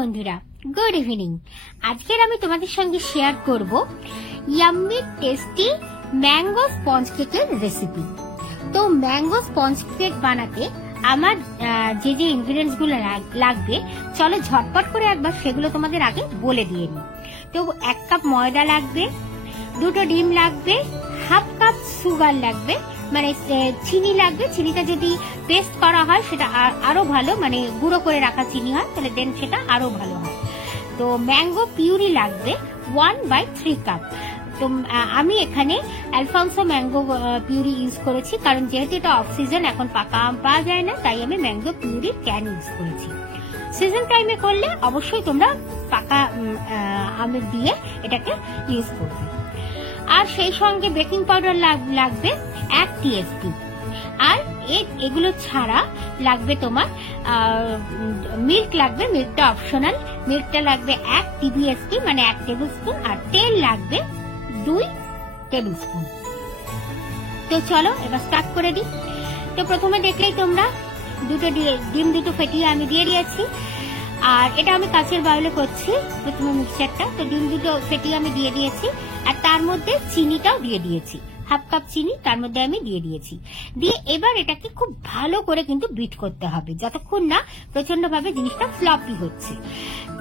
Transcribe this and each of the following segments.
বন্ধুরা, good evening. আজকের আমি তোমাদের সঙ্গে শেয়ার করব ইয়াম্মি টেস্টি ম্যাঙ্গো স্পঞ্জ কেকের রেসিপি। তো ম্যাঙ্গো স্পঞ্জ কেক বানাতে আমার যে যে ইনগ্রেডিয়েন্টস গুলো লাগবে, চলো ঝটপট করে একবার সেগুলো তোমাদের আগে বলে দিয়ে নিই। তো 1 কাপ ময়দা লাগবে, 2টো ডিম লাগবে, হাফ কাপ সুগার লাগবে, মানে চিনি লাগবে। চিনিটা যদি পেস্ট করা হয় সেটা আরো ভালো, মানে গুঁড়ো করে রাখা চিনি হয় তাহলে দেন সেটা আরো ভালো হয়। তো ম্যাঙ্গো পিউরি লাগবে 1/3 কাপ। তো আমি এখানে অ্যালফনসো ম্যাঙ্গো পিউরি ইউজ করেছি, কারণ যেহেতু এটা অফ সিজন, এখন পাকা আম পাওয়া যায় না, তাই আমি ম্যাঙ্গো পিউরি ক্যান ইউজ করেছি। সিজন টাইমে করলে অবশ্যই তোমরা পাকা আমের দিয়ে এটাকে ইউজ করবে। আর সেই সঙ্গে বেকিং পাউডার লাগবে 1 টিস্পুন। আর এগুলো ছাড়া লাগবে তোমার মিল্ক লাগবে, মিল্কটা অপশনাল। মিল্কটা লাগবে 1 টিস্পুন, মানে 1 টেবিল স্পুন। আর তেল লাগবে 2 টেবিল স্পুন। তো চলো এবার স্টার্ট করে দিই। তো প্রথমে দেখলেই তোমরা ডিম দুটো ফেটিয়ে আমি দিয়ে দিয়েছি। আর এটা আমি কাঁচের বাউলে করছি প্রথমে মিক্সচারটা। তো ডিম দুটো ফেটিয়ে আমি দিয়ে দিয়েছি, আর তার মধ্যে চিনিটাও দিয়ে দিয়েছি, হাফ কাপ চিনি তার মধ্যে আমি দিয়ে দিয়েছি। দিয়ে এবার এটাকে খুব ভালো করে কিন্তু বিট করতে হবে, যতক্ষণ না প্রচন্ড ভাবে জিনিসটা ফ্লপি হচ্ছে।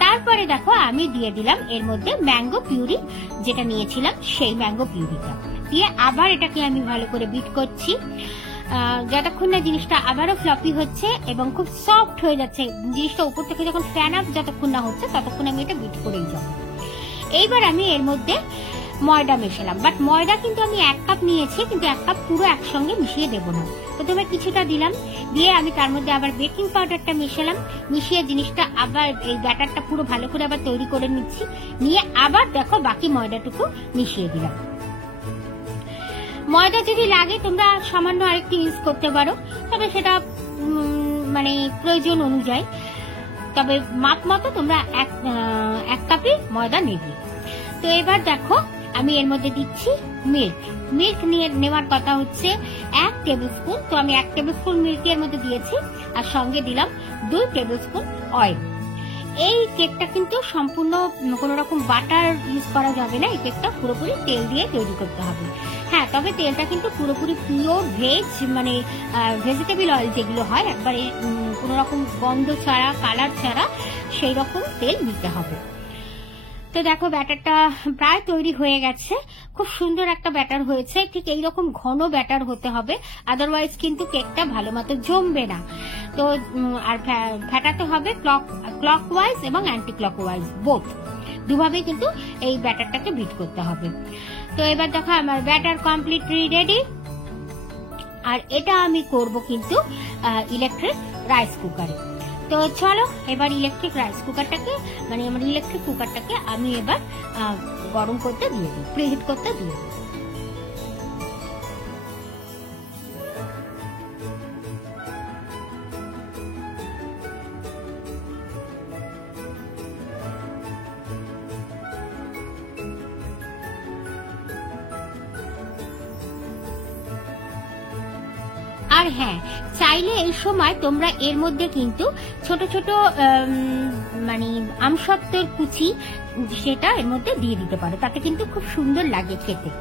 তারপরে দেখো আমি দিয়ে দিলাম এর মধ্যে ম্যাঙ্গো পিউরি, যেটা নিয়েছিলাম সেই ম্যাঙ্গো পিউরিটা দিয়ে আবার এটাকে আমি ভালো করে বিট করছি, যতক্ষণ না জিনিসটা আবারও ফ্লপি হচ্ছে এবং খুব সফট হয়ে যাচ্ছে। জিনিসটা উপর থেকে যখন ফ্যান আপ যতক্ষণ না হচ্ছে ততক্ষণ আমি এটা বিট করেই যাব। এইবার আমি এর মধ্যে ময়দা মেশালাম, বাট ময়দা কিন্তু আমি 1 কাপ নিয়েছি, কিন্তু 1 কাপ পুরো একসঙ্গে মিশিয়ে দেবো না। প্রথমে কিছুটা দিলাম, দিয়ে আমি তার মধ্যে আবার বেকিং পাউডারটা মেশালাম, মিশিয়ে জিনিসটা আবার এই ব্যাটারটা পুরো ভালো করে আবার তৈরি করে নিচ্ছি। নিয়ে আবার দেখো বাকি ময়দাটুকু মিশিয়ে দিলাম। ময়দা যদি লাগে তোমরা সামান্য আরেকটু ইউজ করতে পারো, তবে সেটা মানে প্রয়োজন অনুযায়ী। তবে মাপ মতো তোমরা 1 কাপই ময়দা নেবে। তো এবার দেখো আমি এর মধ্যে দিচ্ছি মিল্ক নিয়ে নেওয়ার কথা হচ্ছে 1 টেবিল স্পুন। তো আমি 1 টেবিল স্পুন মিল্কের মধ্যে দিয়েছি, আর সঙ্গে দিলাম 2 টেবিল স্পুন অয়েল। এই কেকটা কিন্তু সম্পূর্ণ কোন রকম বাটার ইউজ করা যাবে না, এই কেকটা পুরোপুরি তেল দিয়ে তৈরি করতে হবে। হ্যাঁ, তবে তেলটা কিন্তু পুরোপুরি পিওর ভেজ, মানে ভেজিটেবল অয়েল যেগুলো হয়, একবারে কোন রকম গন্ধ ছাড়া, কালার ছাড়া, সেই রকম তেল নিতে হবে। তো দেখো ব্যাটারটা প্রায় তৈরি হয়ে গেছে, খুব সুন্দর একটা ব্যাটার হয়েছে। ঠিক এইরকম ঘন ব্যাটার হতে হবে, আদারওয়াইজ কিন্তু কেকটা ভালো মতো জমবে না। তো আর ফেটাতে হবে ক্লকওয়াইজ এবং অ্যান্টি ক্লকওয়াইজ, বোথ দুভাবে কিন্তু এই ব্যাটারটাকে বিট করতে হবে। তো এবার দেখো আমার ব্যাটার কমপ্লিটলি রেডি। আর এটা আমি করব কিন্তু ইলেকট্রিক রাইস কুকারে। তো চলো এবার ইলেকট্রিক রাইস কুকারটাকে, মানে আমার ইলেকট্রিক কুকারটাকে আমি এবার গরম করতে দিয়ে দিই, প্রিহিট করতে দিয়ে দিই। আর হ্যাঁ, চাইলে এই সময় তোমরা এর মধ্যে কিন্তু ছোট ছোট মানে আমসত্ত্বের কুচি সেটা এর মধ্যে দিয়ে দিতে পারো, তাতে কিন্তু খুব সুন্দর লাগে খেতে।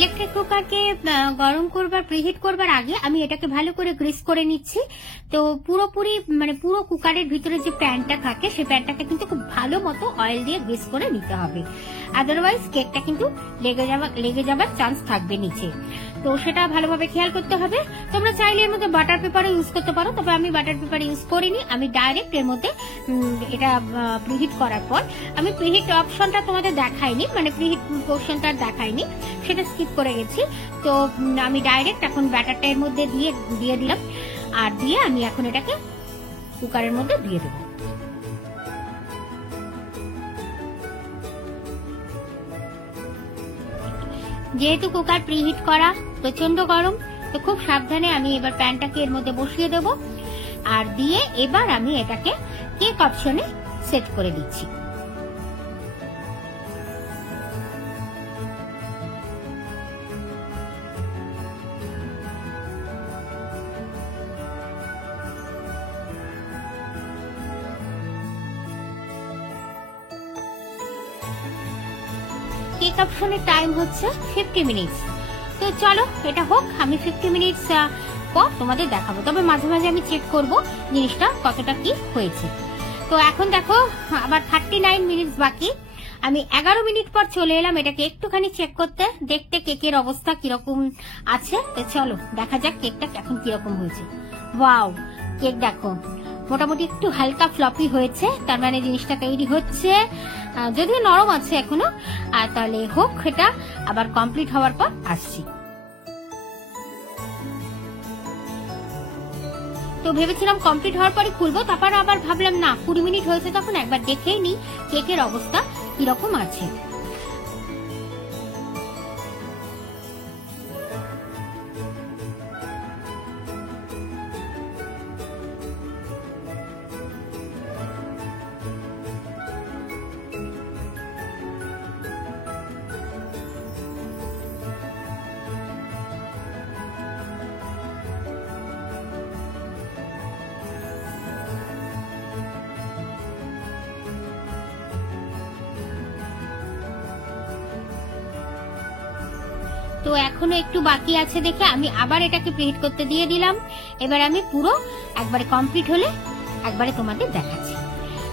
ইলেকট্রিক কুকারকে গরম করবার, প্রিহিট করবার আগে আমি এটাকে ভালো করে গ্রিস করে নিচ্ছি। তো পুরোপুরি মানে পুরো কুকারের ভিতরে যে প্যানটা থাকে সেই প্যানটাকে কিন্তু খুব ভালো মতো অয়েল দিয়ে গ্রিস করে নিতে হবে, আদারওয়াইজ কেকটা কিন্তু লেগে যাবার চান্স থাকবে নিচে। তো সেটা ভালোভাবে খেয়াল করতে হবে। তোমরা চাইলে এর মধ্যে বাটার পেপারও ইউজ করতে পারো, তবে আমি বাটার পেপার ইউজ করিনি। আমি ডাইরেক্ট এর মধ্যে এটা প্রিহিট করার পর, আমি প্রিহিট অপশনটা তোমাদের দেখাইনি, মানে প্রিহিট পোর্শনটা দেখাইনি, সেটা স্কিপ করে গেছি। তো আমি ডাইরেক্ট এখন ব্যাটারটা এর মধ্যে দিয়ে দিলাম, আর দিয়ে আমি এখন এটাকে কুকারের মধ্যে দিয়ে দেব। যেহেতু কুকার প্রিহিট করা, প্রচন্ড গরম, তো খুব সাবধানে আমি এবার প্যানটাকে এর মধ্যে বসিয়ে দেব, আর দিয়ে এবার আমি এটাকে কেক অপশনে সেট করে দিচ্ছি। কেক অপশনের টাইম হচ্ছে 50 মিনিটস। তো চলো এটা হোক, আমি 50 মিনিটস পর তোমাদের দেখাবো। তবে মাঝে মাঝে আমি চেক করব জিনিসটা কতটা কি হয়েছে। তো এখন দেখো আবার 39 মিনিটস বাকি। আমি 11 মিনিট পর চলে এলাম এটাকে একটুখানি চেক করতে, দেখতে কেকের অবস্থা কিরকম আছে। তো চলো দেখা যাক কেকটা এখন কিরকম হয়েছে। ওয়াও, কেক দেখো মোটামুটি একটু হালকা ফ্লপি হয়েছে, তার মানে জিনিসটা তৈরি হচ্ছে, যদিও নরম আছে এখনো। আর তাহলে হোক, এটা আবার কমপ্লিট হওয়ার পর আসছি। তো ভেবেছিলাম কমপ্লিট হওয়ার পরে খুলবো, তারপর আবার ভাবলাম না 20 মিনিট হয়েছে, তখন একবার দেখেই নি কেকের অবস্থা কিরকম আছে। তো এখনো একটু বাকি আছে দেখে আমি আবার এটাকে প্রিহিট করতে দিয়ে দিলাম। এবার আমি পুরো একবারে কমপ্লিট হলে একবারে তোমাদের দেখাচ্ছি।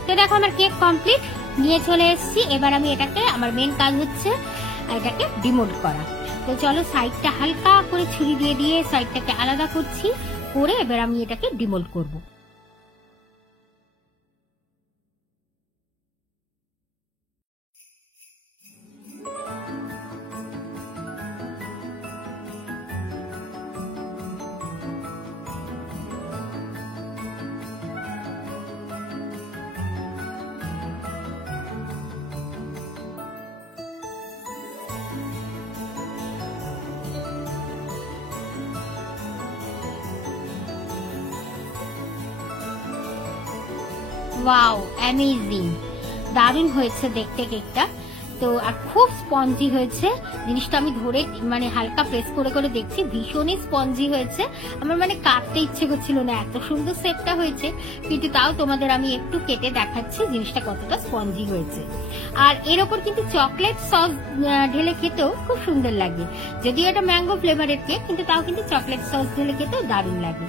তো দেখো আমার কেক কমপ্লিট, নিয়ে চলে এসেছি। এবার আমি এটাকে, আমার মেন কাজ হচ্ছে এটাকে ডিমোল্ড করা। তো চলো সাইডটা হালকা করে ছুরি দিয়ে দিয়ে সাইডটাকে আলাদা করছি, করে এবার আমি এটাকে ডিমোল্ড করব। ওয়াও, অ্যামেজিং, দারুণ হয়েছে দেখতে কেকটা। তো আর খুব স্পঞ্জি হয়েছে জিনিসটা, আমি ধরে মানে হালকা প্রেস করে করে দেখছি, ভীষণই স্পঞ্জি হয়েছে। আমার মানে কাটতে ইচ্ছে করছিল না, এত সুন্দর শেপটা হয়েছে। কিন্তু তাও তোমাদের আমি একটু কেটে দেখাচ্ছি জিনিসটা কতটা স্পঞ্জি হয়েছে। আর এর ওপর কিন্তু চকলেট সস ঢেলে খেতেও খুব সুন্দর লাগে। যদিও এটা ম্যাঙ্গো ফ্লেভারের কেক, কিন্তু তাও কিন্তু চকলেট সস ঢেলে খেতেও দারুণ লাগে।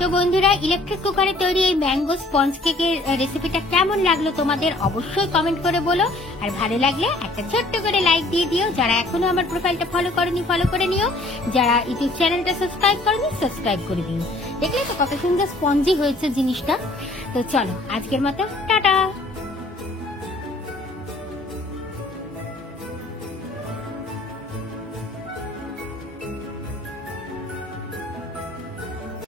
তো বন্ধুরা, ইলেকট্রিক কুকারে তৈরি এই ম্যাঙ্গো স্পঞ্জ কেকের রেসিপিটা কেমন লাগলো তোমাদের অবশ্যই কমেন্ট করে বলো। আর ভালো লাগলে একটা ছোট্ট করে লাইক দিয়ে দিও। যারা এখনো আমার প্রোফাইলটা ফলো করনি ফলো করে নিও, যারা ইউটিউব চ্যানেলটা সাবস্ক্রাইব করনি সাবস্ক্রাইব করে দিও। দেখলে তো কত সুন্দর স্পঞ্জি হয়েছে জিনিসটা। তো চলো আজকের মতো